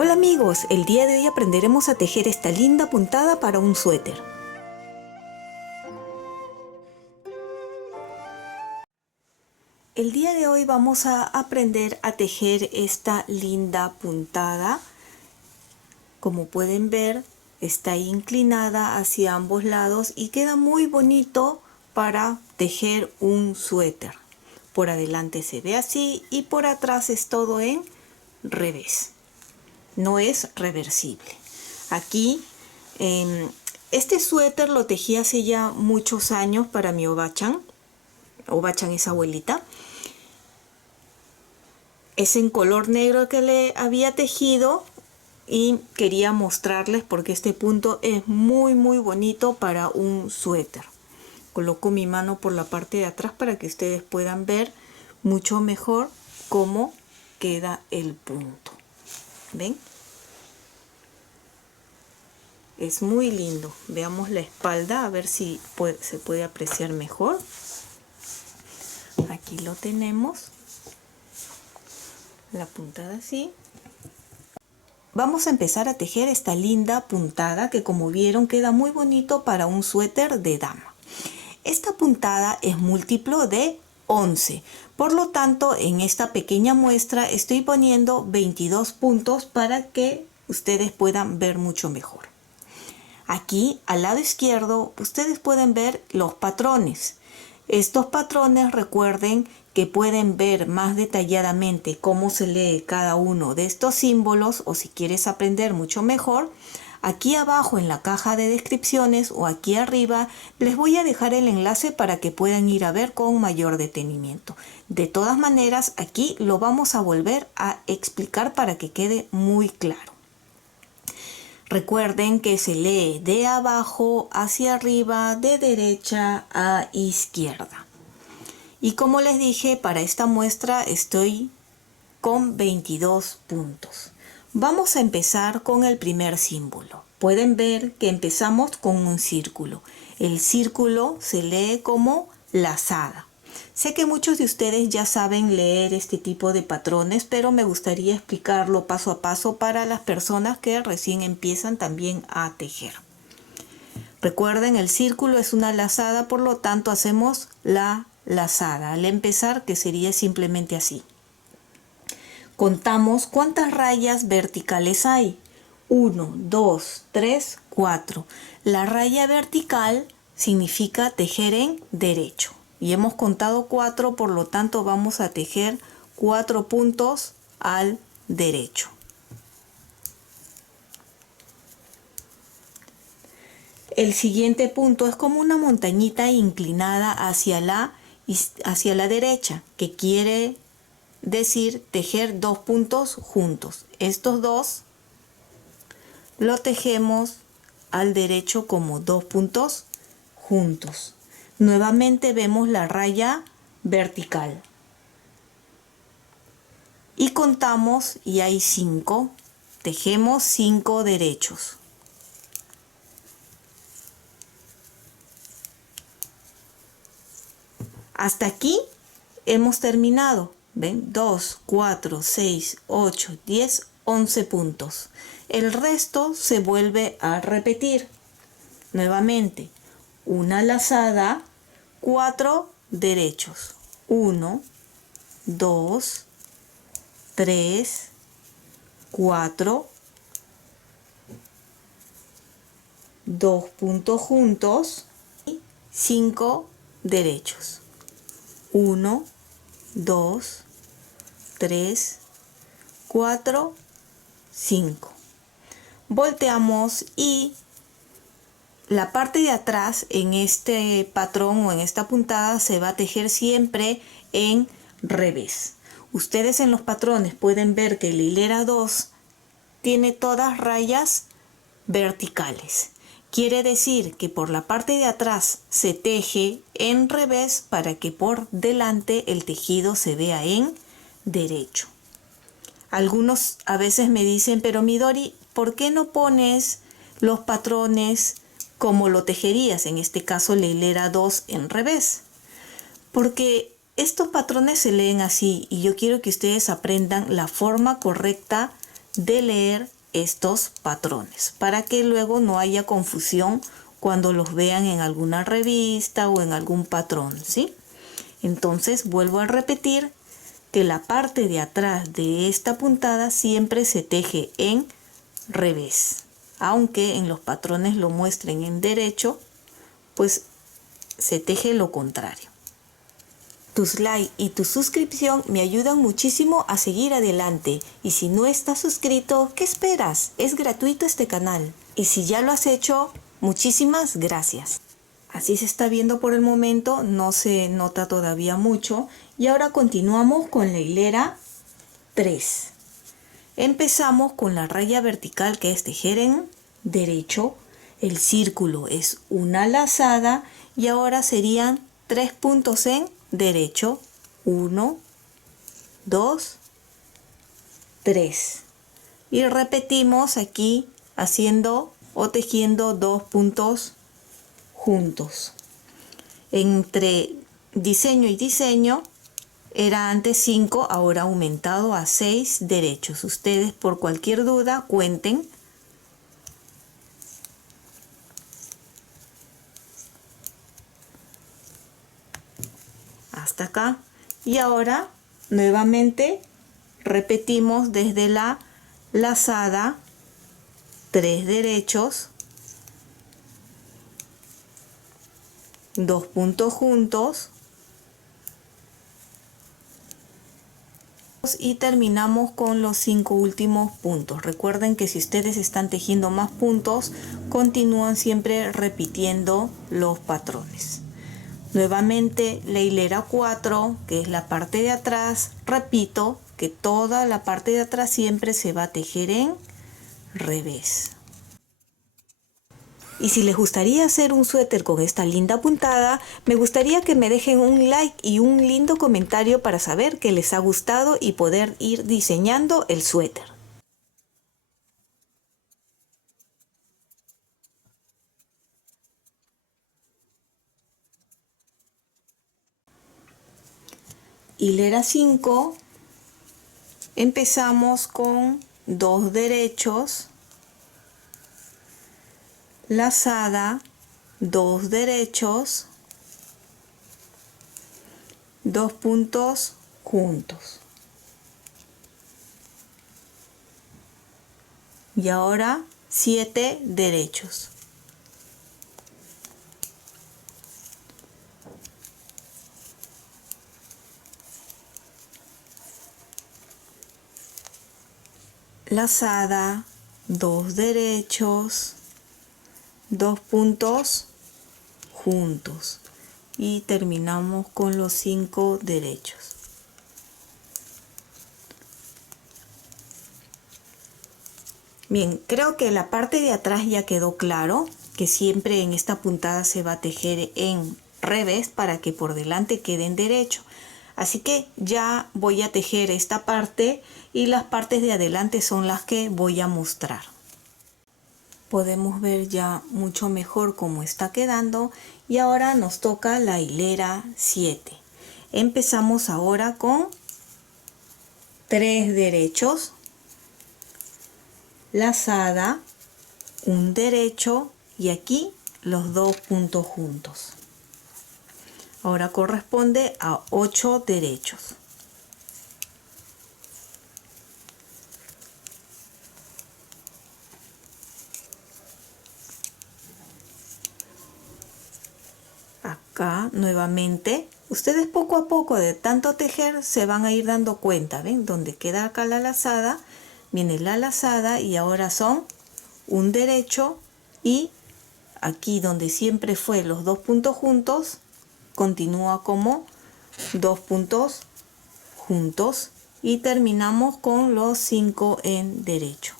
Hola amigos, el día de hoy aprenderemos a tejer esta linda puntada para un suéter. El día de hoy vamos a aprender a tejer esta linda puntada. Como pueden ver, está inclinada hacia ambos lados y queda muy bonito para tejer un suéter. Por adelante se ve así y por atrás es todo en revés. No es reversible. Aquí, este suéter lo tejí hace ya muchos años para mi Obachan. Obachan es abuelita. Es en color negro que le había tejido y quería mostrarles porque este punto es muy bonito para un suéter. Coloco mi mano por la parte de atrás para que ustedes puedan ver mucho mejor cómo queda el punto. ¿Ven? Es muy lindo. Veamos la espalda a ver si se puede apreciar mejor. Aquí lo tenemos. La puntada así. Vamos a empezar a tejer esta linda puntada que, como vieron, queda muy bonito para un suéter de dama. Esta puntada es múltiplo de 11. Por lo tanto, en esta pequeña muestra estoy poniendo 22 puntos para que ustedes puedan ver mucho mejor. Aquí al lado izquierdo ustedes pueden ver los patrones. Estos patrones, recuerden que pueden ver más detalladamente cómo se lee cada uno de estos símbolos, o si quieres aprender mucho mejor, aquí abajo en la caja de descripciones o aquí arriba les voy a dejar el enlace para que puedan ir a ver con mayor detenimiento. De todas maneras, aquí lo vamos a volver a explicar para que quede muy claro. Recuerden que se lee de abajo hacia arriba, de derecha a izquierda. Y como les dije, para esta muestra estoy con 22 puntos. Vamos a empezar con el primer símbolo. Pueden ver que empezamos con un círculo. El círculo se lee como lazada. Sé que muchos de ustedes ya saben leer este tipo de patrones, pero me gustaría explicarlo paso a paso para las personas que recién empiezan también a tejer. Recuerden, el círculo es una lazada, por lo tanto hacemos la lazada al empezar, que sería simplemente así. Contamos cuántas rayas verticales hay. 1, 2, 3, 4. La raya vertical significa tejer en derecho. Y hemos contado 4, por lo tanto vamos a tejer 4 puntos al derecho. El siguiente punto es como una montañita inclinada hacia la derecha, que quiere decir tejer 2 puntos juntos. Estos dos lo tejemos al derecho como 2 puntos juntos. Nuevamente vemos la raya vertical. Y contamos y hay 5. Tejemos 5 derechos. Hasta aquí hemos terminado. ¿Ven? 2, 4, 6, 8, 10, 11 puntos. El resto se vuelve a repetir. Nuevamente, una lazada, 4 derechos. 1, 2, 3, 4, 2 puntos juntos y 5 derechos. 1, 2, 3, 4, 5. Volteamos y la parte de atrás en este patrón o en esta puntada se va a tejer siempre en revés. Ustedes en los patrones pueden ver que la hilera 2 tiene todas rayas verticales. Quiere decir que por la parte de atrás se teje en revés para que por delante el tejido se vea en derecho. Algunos a veces me dicen, pero Midori, ¿por qué no pones los patrones como lo tejerías? En este caso la hilera 2 en revés. Porque estos patrones se leen así y yo quiero que ustedes aprendan la forma correcta de leer estos patrones para que luego no haya confusión cuando los vean en alguna revista o en algún patrón, ¿sí? Entonces vuelvo a repetir que la parte de atrás de esta puntada siempre se teje en revés, aunque en los patrones lo muestren en derecho, pues se teje lo contrario. Tus likes y tu suscripción me ayudan muchísimo a seguir adelante, y si no estás suscrito, ¿qué esperas? Es gratuito este canal, y si ya lo has hecho, muchísimas gracias. Así se está viendo por el momento, no se nota todavía mucho, y ahora continuamos con la hilera 3. Empezamos con la raya vertical, que es tejer en derecho, el círculo es una lazada y ahora serían 3 puntos en derecho, 1, 2, 3, y repetimos aquí haciendo o tejiendo 2 puntos juntos. Entre diseño y diseño era antes 5, ahora aumentado a 6 derechos. Ustedes por cualquier duda cuenten. Hasta acá. Y ahora nuevamente repetimos desde la lazada 3 derechos, 2 puntos juntos y terminamos con los 5 últimos puntos. Recuerden que si ustedes están tejiendo más puntos, continúan siempre repitiendo los patrones. Nuevamente la hilera 4, que es la parte de atrás, repito que toda la parte de atrás siempre se va a tejer en revés. Y si les gustaría hacer un suéter con esta linda puntada, me gustaría que me dejen un like y un lindo comentario para saber que les ha gustado y poder ir diseñando el suéter. Hilera 5, empezamos con 2 derechos, lazada, 2 derechos, 2 puntos juntos. Y ahora 7 derechos. Lazada, 2 derechos, 2 puntos juntos y terminamos con los 5 derechos. Bien, creo que la parte de atrás ya quedó claro que siempre en esta puntada se va a tejer en revés para que por delante quede en derecho. Así que ya voy a tejer esta parte y las partes de adelante son las que voy a mostrar. Podemos ver ya mucho mejor cómo está quedando y ahora nos toca la hilera 7. Empezamos ahora con 3 derechos, lazada, un derecho y aquí los 2 puntos juntos. Ahora corresponde a 8 derechos. Acá nuevamente, ustedes poco a poco de tanto tejer se van a ir dando cuenta, ¿ven? Donde queda acá la lazada, viene la lazada y ahora son un derecho y aquí donde siempre fue los 2 puntos juntos, continúa como 2 puntos juntos y terminamos con los 5 en derecho.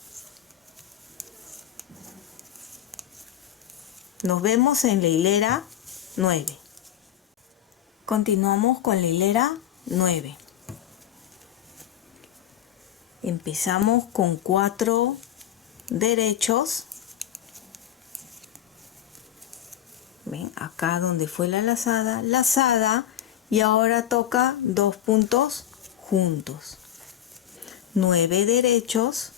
Nos vemos en la hilera 9. Continuamos con la hilera 9. Empezamos con 4 derechos. Ven acá donde fue la lazada, lazada y ahora toca 2 puntos juntos. 9 derechos,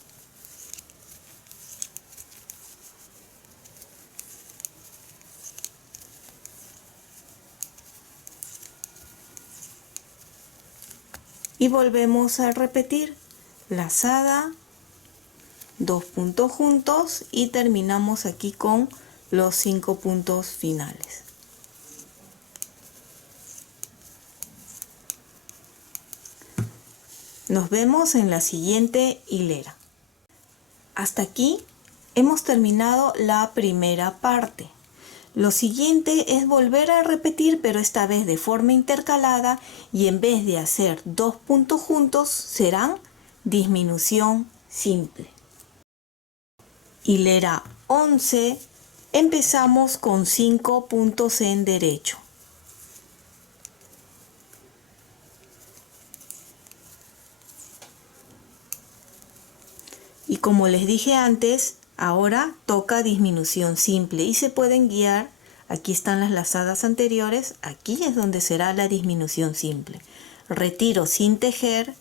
Y volvemos a repetir lazada, 2 puntos juntos y terminamos aquí con los 5 puntos finales. Nos vemos en la siguiente hilera. Hasta aquí hemos terminado la primera parte. Lo siguiente es volver a repetir, pero esta vez de forma intercalada, y en vez de hacer 2 puntos juntos serán disminución simple. Hilera 11, empezamos con 5 puntos en derecho. Y como les dije antes, ahora toca disminución simple y se pueden guiar. Aquí están las lazadas anteriores, aquí es donde será la disminución simple. Retiro sin tejer,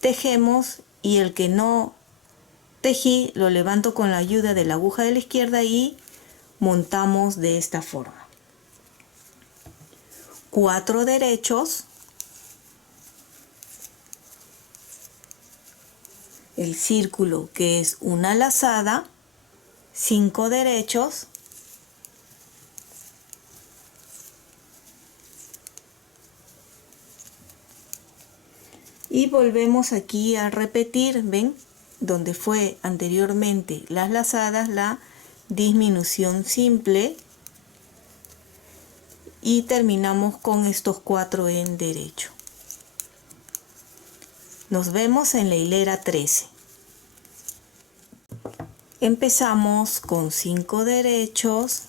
tejemos y el que no tejí lo levanto con la ayuda de la aguja de la izquierda y montamos de esta forma. 4 derechos. El círculo que es una lazada, 5 derechos, y volvemos aquí a repetir, ven, donde fue anteriormente las lazadas, la disminución simple, y terminamos con estos 4 en derecho. Nos vemos en la hilera 13. Empezamos con 5 derechos,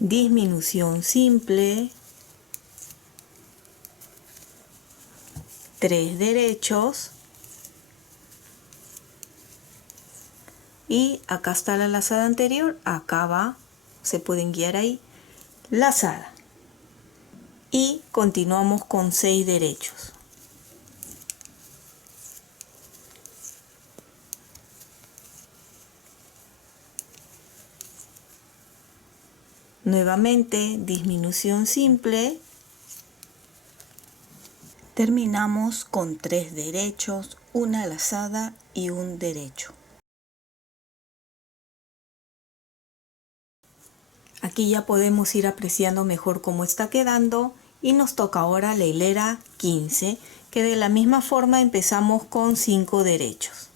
disminución simple, 3 derechos, y acá está la lazada anterior, acá va, se pueden guiar ahí, lazada. Y continuamos con 6 derechos. Nuevamente disminución simple. Terminamos con 3 derechos, una lazada y un derecho. Aquí ya podemos ir apreciando mejor cómo está quedando. Y nos toca ahora la hilera 15, que de la misma forma empezamos con 5 derechos.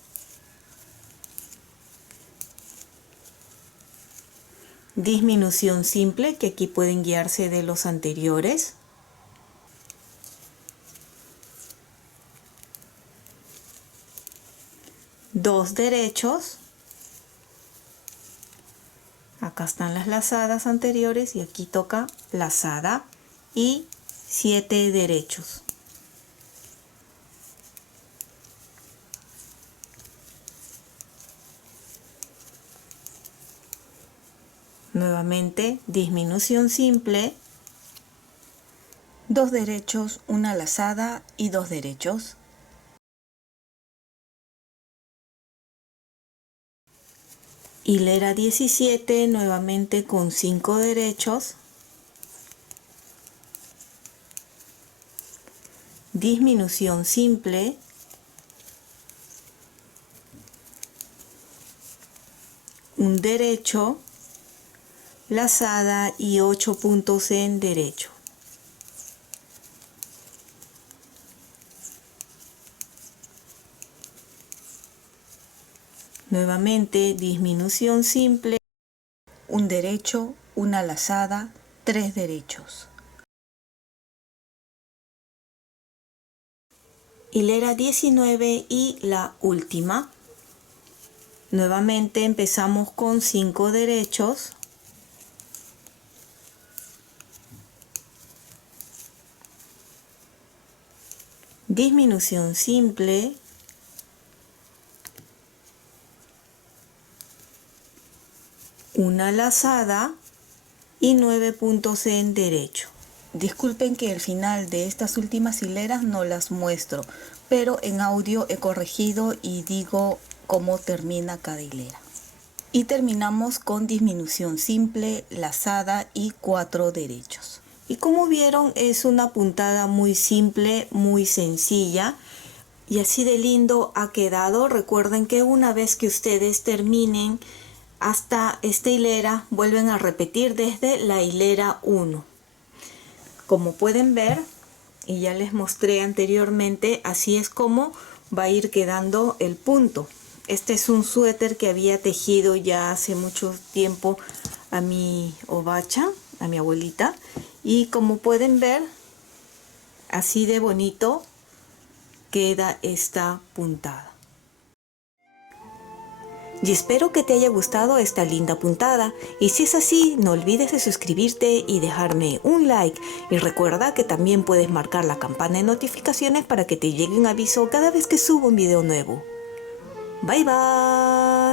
Disminución simple, que aquí pueden guiarse de los anteriores. Dos derechos. Acá están las lazadas anteriores y aquí toca lazada y 7 derechos. Nuevamente disminución simple, 2 derechos, una lazada y 2 derechos. Hilera 17, nuevamente con 5 derechos. Disminución simple, un derecho, lazada y 8 puntos en derecho. Nuevamente disminución simple, un derecho, una lazada, 3 derechos. Hilera 19 y la última. Nuevamente empezamos con 5 derechos. Disminución simple. Una lazada y 9 puntos en derecho. Disculpen que el final de estas últimas hileras no las muestro, pero en audio he corregido y digo cómo termina cada hilera. Y terminamos con disminución simple, lazada y 4 derechos. Y como vieron, es una puntada muy simple, muy sencilla. Y así de lindo ha quedado. Recuerden que una vez que ustedes terminen hasta esta hilera, vuelven a repetir desde la hilera 1. Como pueden ver, y ya les mostré anteriormente, así es como va a ir quedando el punto. Este es un suéter que había tejido ya hace mucho tiempo a mi ovacha, a mi abuelita. Y como pueden ver, así de bonito queda esta puntada. Y espero que te haya gustado esta linda puntada, y si es así, no olvides de suscribirte y dejarme un like, y recuerda que también puedes marcar la campana de notificaciones para que te llegue un aviso cada vez que subo un video nuevo. Bye bye.